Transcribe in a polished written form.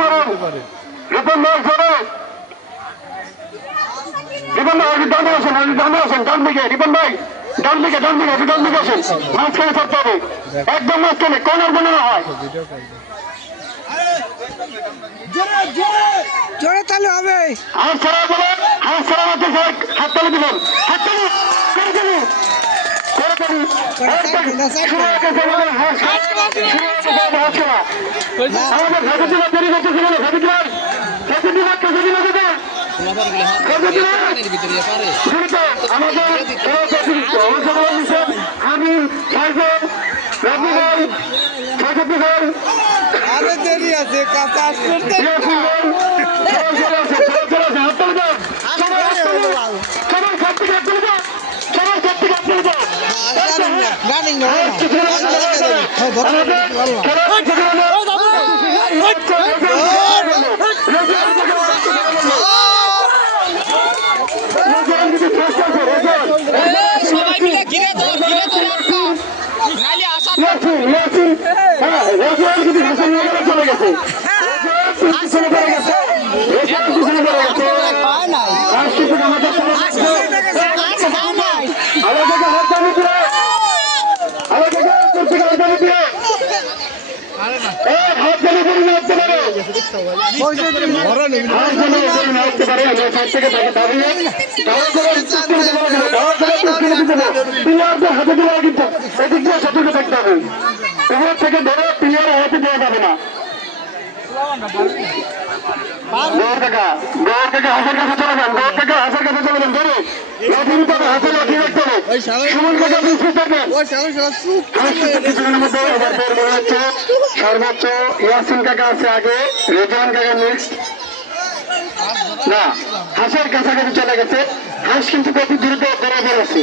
মারুন রিপন ভাই জোরে রিপন ভাই ডানে আসেন ডান দিকে রিপন ভাই ডান দিকে আসেন মাঝখানে থাকতে হবে একদম মাঝখানে কর্নার বানানো হয় জোরে তালে হবে হাত ছাড়া বলে হাত ছাড়া মারতে হাত তালে দিবেন হাত তালে আরে দেরি আছে কাঁচা করতে সবাই মিলে ঘিরে ধর নালে আসা চলে গেছে থেকে ধরে প্লেয়ার হাতে দেওয়া যাবে না হাসের কাছে চলে যান হাসের কাছে চলে যান ধরে লাঠি নিতে হবে হাতে লাঠি রাখতে হবে সুমন কাকা আপনি সুস্থ থাকবেন সর্বোচ্চ ইয়াসিন কাকা আছে আগে রেজান কাকা নেক্সট না হাসের কাছাকাছি চলে গেছে হাঁস কিন্তু কত দ্রুত বরাবর আছে